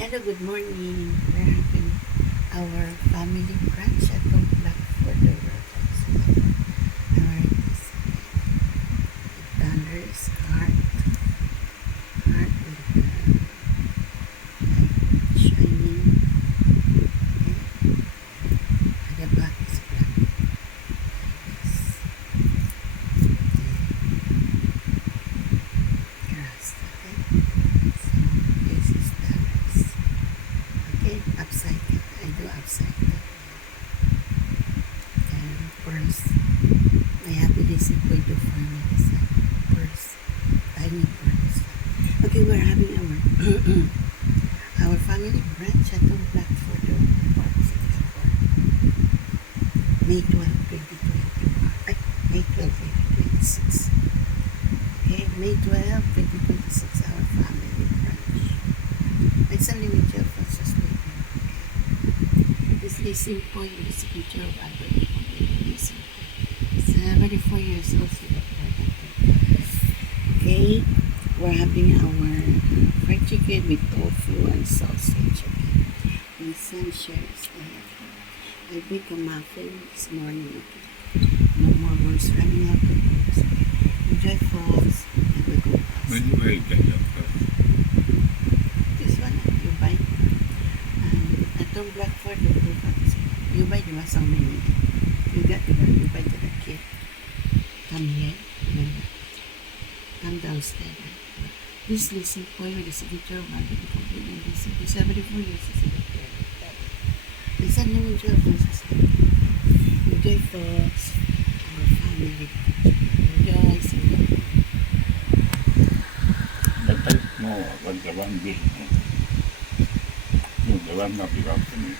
Hello, good morning. We're having our family brunch at the Blackford Over. Our thunder's heart with light shining. Okay. At the back is black. Yes. Grass. Okay. So this is thunder's. Okay, upside down. I do upside down. And first, my happiness is going to find myself. First, tiny first. Okay, we're having our family brunch at the Blackford Park, Singapore. May 12, 2021. May 12, 2026. Okay, May 12, 2026, our family brunch. It's unlimited for sleeping. This listening point is a picture of Albert Listen. 74 years old. Okay, we're having our fried chicken with tofu and sausage. Okay, my son shares that. I baked a muffin this morning. Okay, no more words running out of words. Enjoy falls and we go past. When you ate that first? This one, you buy. Itong Blackford, you buy the so many. You got the one, you buy to the kid. Come here, remember. Come downstairs. This listen point with the signature of my baby completely listen. 74 years is in the prayer. Listen na mo dyan, enjoy thoughts, our family. Enjoy, But I know what the one being. The one not belongs to me.